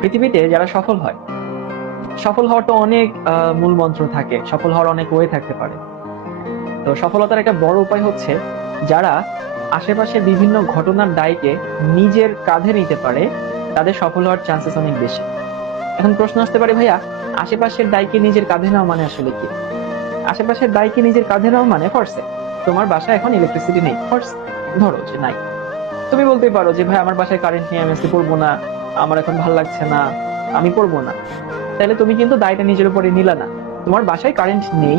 পৃথিবীতে যারা সফল হয়, সফল হওয়ার তো অনেক মূল মন্ত্র থাকে, সফল হওয়ার অনেক ওয়ে থাকতে পারে। তো সফলতার একটা বড় উপায় হচ্ছে যারা আশেপাশের বিভিন্ন ঘটনার দায়কে নিজের কাঁধে নিতে পারে, তাদের সফল হওয়ার চান্সেস অনেক বেশি। এখন প্রশ্ন আসতে পারে, ভাইয়া আশেপাশের দায়কে নিজের কাঁধে নেওয়া মানে আসলে কি? আশেপাশের দায়কে নিজের কাঁধে নেওয়া মানে ফার্স্টে তোমার বাসায় এখন ইলেকট্রিসিটি নেই, ফার্স্ট ধরো যে নাই, তুমি বলতেই পারো যে ভাই আমার বাসায় কারেন্ট নেই, আমি আজকে পড়বো না, আমার এখন ভালো লাগছে না, আমি পড়বো না। তাহলে তুমি কিন্তু দায়টা নিজের উপরে নিলা না। তোমার বাসায় কারেন্ট নেই,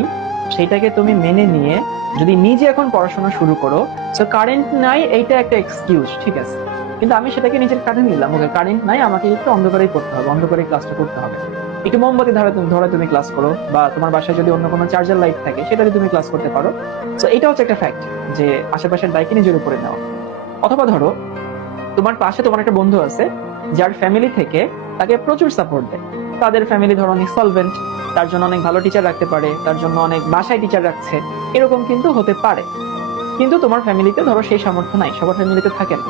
সেটাকে তুমি মেনে নিয়ে যদি নিজে এখন পড়াশোনা শুরু করো, তো কারেন্ট নাই এইটা একটা এক্সকিউজ, ঠিক আছে, কিন্তু আমি সেটাকে নিজের কাঁধে নিলাম, ওকে কারেন্ট নাই, আমাকে একটু অন্ধকারেই পড়তে হবে, অন্ধকারে ক্লাসটা করতে হবে, একটু মোমবাতি ধরে তুমি ক্লাস করো, বা তোমার বাসায় যদি অন্য কোনো চার্জার লাইট থাকে সেটা দিয়ে তুমি ক্লাস করতে পারো। তো এটা হচ্ছে একটা ফ্যাক্ট যে আশেপাশের দায়কে নিজের উপরে নেওয়া। অথবা ধরো তোমার পাশে তোমার একটা বন্ধু আছে যার ফ্যামিলি থেকে তাকে প্রচুর সাপোর্ট দেয়, তাদের ফ্যামিলি ধরো অনেক সলভেন্ট, তার জন্য অনেক ভালো টিচার রাখতে পারে, তার জন্য অনেক বাসায় টিচার রাখছে, এরকম কিন্তু হতে পারে। কিন্তু তোমার ফ্যামিলিতে ধরো সেই সামর্থ্য নাই, সবার ফ্যামিলিতে থাকে না।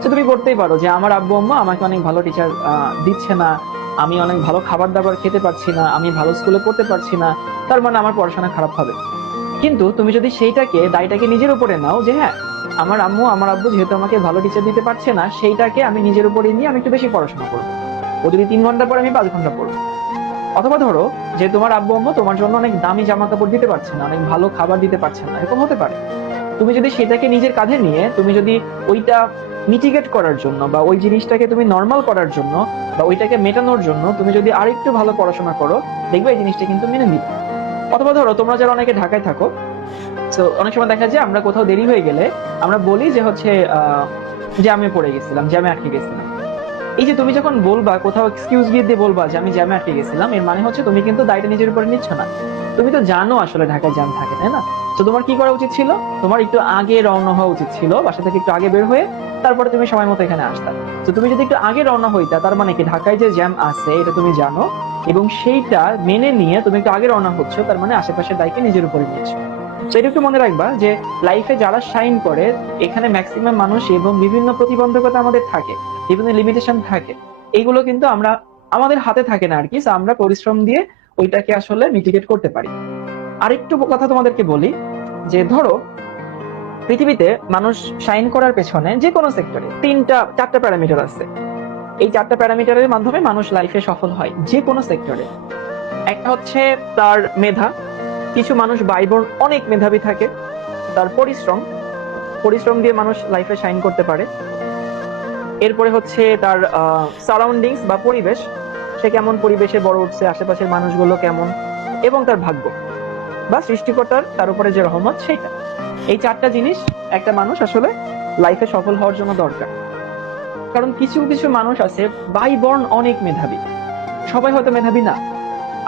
তো তুমি করতেই পারো যে আমার আব্বু আম্মা আমাকে অনেক ভালো টিচার দিচ্ছে না, আমি অনেক ভালো খাবার দাবার খেতে পারছি না, আমি ভালো স্কুলে পড়তে পারছি না, তার মানে আমার পড়াশোনা খারাপ হবে। কিন্তু তুমি যদি সেইটাকে দায়টাকে নিজের উপরে নাও যে হ্যাঁ, আমার আম্মু আমার আব্বু যেহেতু আমাকে ভালো টিচার দিতে পারছে না, সেইটাকে আমি নিজের উপরে নিয়ে আমি একটু বেশি পড়াশোনা করবো, ও যদি 3 ঘন্টা পরে আমি 5 ঘন্টা পড়বো। অথবা ধরো যে তোমার আব্বু আম্মু তোমার জন্য অনেক দামি জামা কাপড় দিতে পারছে না, অনেক ভালো খাবার দিতে পারছে না, এরকম হতে পারে। তুমি যদি সেটাকে নিজের কাঁধে নিয়ে তুমি যদি ওইটা মিটিগেট করার জন্য বা ওই জিনিসটাকে তুমি নর্মাল করার জন্য বা ওইটাকে মেটানোর জন্য তুমি যদি আরেকটু ভালো পড়াশোনা করো, দেখবে এই জিনিসটা কিন্তু মেনে নিবে। অথবা ধরো তোমরা যারা অনেকে ঢাকায় থাকো, তো অনেক সময় দেখা যায় আমরা কোথাও দেরি হয়ে গেলে আমরা বলি যে হচ্ছে জ্যামে পড়ে গেছিলাম, জ্যামে আটকে গেছিলাম। এই যে তুমি যখন বলবা কোথাও এক্সকিউজ দিয়ে বলবা যে আমি জ্যামে আটকে গেছিলাম, এর মানে হচ্ছে তুমি কিন্তু দায়টা নিজের উপরে নিচ্ছ না। তুমি তো জানো আসলে ঢাকায় জ্যাম থাকে, তাই না? তো তোমার কি করা উচিত ছিল? তোমার একটু আগে রওনা হওয়া উচিত ছিল, বাসা থেকে একটু আগে বের হয়ে তারপরে তুমি সময় মতো এখানে আসতা। তো তুমি যদি একটু আগে রওনা হইতা, তার মানে কি ঢাকায় যে জ্যাম আছে এটা তুমি জানো, এবং সেইটা মেনে নিয়ে তুমি একটু আগে রওনা হচ্ছ, তার মানে আশেপাশের দায়কে নিজের উপরে নিচ্ছ। তো এটা একটু মনে রাখবা যে লাইফে যারা শাইন করে, এখানে ম্যাক্সিমাম মানুষ এবং বিভিন্ন প্রতিবন্ধকতা আমাদের থাকে, বিভিন্ন লিমিটেশন থাকে, এইগুলো কিন্তু আমরা আমাদের হাতে থাকে না আর কি। So আমরা পরিশ্রম দিয়ে ওইটাকে আসলে মিটিগেট করতে পারি। আরেকটু কথা তোমাদেরকে বলি যে ধরো পৃথিবীতে মানুষ শাইন করার পেছনে যে কোনো সেক্টরে 4টা প্যারামিটার আছে। এই 4টা প্যারামিটারের মাধ্যমে মানুষ লাইফে সফল হয় যে কোনো সেক্টরে। একটা হচ্ছে তার মেধা, কিছু মানুষ বাইবর্ন অনেক মেধাবী থাকে। তার পরিশ্রম, পরিশ্রম দিয়ে মানুষ লাইফে শাইন করতে পারে। এরপরে হচ্ছে তার সারাউন্ডিংস বা পরিবেশ, সে কেমন পরিবেশে বড় উঠছে, আশেপাশের মানুষগুলো কেমন, এবং তার ভাগ্য বা সৃষ্টিকর্তার তার উপরে যে রহমত সেইটা। এই 4টা জিনিস একটা মানুষ আসলে লাইফে সফল হওয়ার জন্য দরকার। কারণ কিছু কিছু মানুষ আছে বাই বর্ন অনেক মেধাবী, সবাই হয়তো মেধাবী না।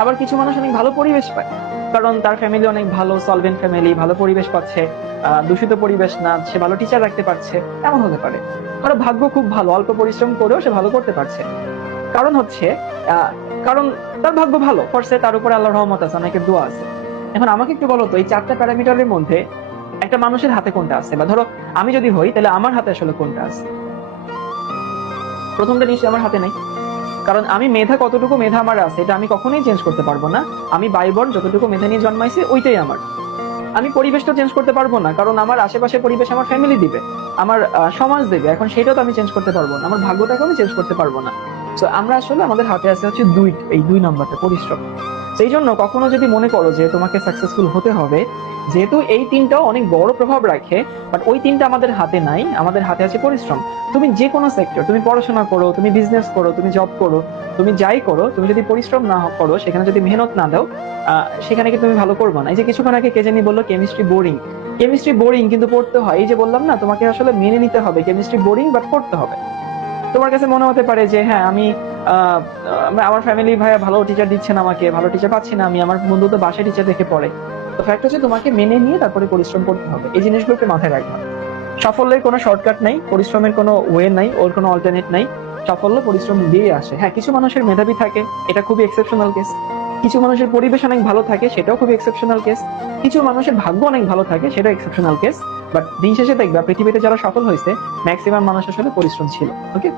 আবার কিছু মানুষ অনেক ভালো পরিবেশ পায়, কারণ তার ফ্যামিলি অনেক ভালো সলভেন্ট ফ্যামিলি, ভালো পরিবেশ পাচ্ছে, দূষিত পরিবেশ না, সে ভালো টিচার রাখতে পারছে, এমন হতে পারে। কারো ভাগ্য খুব ভালো, অল্প পরিশ্রম করেও সে ভালো করতে পারছে। কারণ হচ্ছে কারণ তার ভাগ্য ভালো করছে, তার উপরে আল্লাহর রহমত আছে, অনেকের দোয়া আছে। এখন আমাকে একটু বলো তো, এই 4টা প্যারামিটারের মধ্যে একটা মানুষের হাতে কোনটা আছে? বা ধরো আমি যদি হই তাহলে আমার হাতে আসলে কোনটা আছে? প্রথমটা নিশ্চয়ই আমার হাতে নাই, কারণ আমি মেধা কতটুকু মেধা আমার আছে এটা আমি কখনোই চেঞ্জ করতে পারবো না। আমি বাইবর্ন যতটুকু মেধা নিয়ে জন্মাইছি ওইটাই আমার। আমি পরিবেশটা চেঞ্জ করতে পারবো না, কারণ আমার আশেপাশে পরিবেশ আমার ফ্যামিলি দিবে, আমার সমাজ দেবে, এখন সেটাও তো আমি চেঞ্জ করতে পারবো না, আমার ভাগ্যটাকে আমি চেঞ্জ করতে পারবো না। তো আমরা আসলে আমাদের হাতে আছে হচ্ছে এই 2 নম্বরটা, পরিশ্রম। সেই জন্য কখনো যদি মনে করো যে তোমাকে সাকসেসফুল হতে হবে, যেহেতু এই 3টাও অনেক বড় প্রভাব রাখে, বাট ওই 3টা আমাদের হাতে নাই, আমাদের হাতে আছে পরিশ্রম। তুমি যে কোনো সেক্টর, তুমি পড়াশোনা করো, তুমি বিজনেস করো, তুমি জব করো, তুমি যাই করো, তুমি যদি পরিশ্রম না করো, সেখানে যদি মেহনত না দাও, সেখানে কি তুমি ভালো করবো না? এই যে কিছুক্ষণ আগে কে জানি বললো কেমিস্ট্রি বোরিং, কেমিস্ট্রি বোরিং কিন্তু পড়তে হয়। এই যে বললাম না, তোমাকে আসলে মেনে নিতে হবে কেমিস্ট্রি বোরিং, বাট পড়তে হবে। তোমার কাছে মনে হতে পারে যে হ্যাঁ আমি আমার ফ্যামিলি ভাইয়া ভালো টিচার দিচ্ছে না, আমাকে ভালো টিচার পাচ্ছি না, আমি আমার বন্ধু তো বাসায় টিচার দেখে পড়ে। তো ফ্যাক্ট হচ্ছে তোমাকে মেনে নিয়ে তারপরে পরিশ্রম করতে হবে, এই জিনিসগুলোকে মাথায় রাখবা। সাফল্যের কোনো শর্টকাট নাই, পরিশ্রমের কোনো ওয়ে নাই, ওর কোনো অল্টারনেট নাই। সাফল্য পরিশ্রম দিয়ে আসে। হ্যাঁ, কিছু মানুষের মেধাবী থাকে, এটা খুবই এক্সেপশনাল কেস। কিছু মানুষের পরিবেশ অনেক ভালো থাকে, সেটাও খুবই এক্সেপশনাল কেস। কিছু মানুষের ভাগ্য অনেক ভালো থাকে, সেটাও এক্সেপশনাল কেস। বাট দিন শেষে দেখবা পৃথিবীতে যারা সফল হয়েছে ম্যাক্সিমাম মানুষ আসলে পরিশ্রম ছিল। ওকে।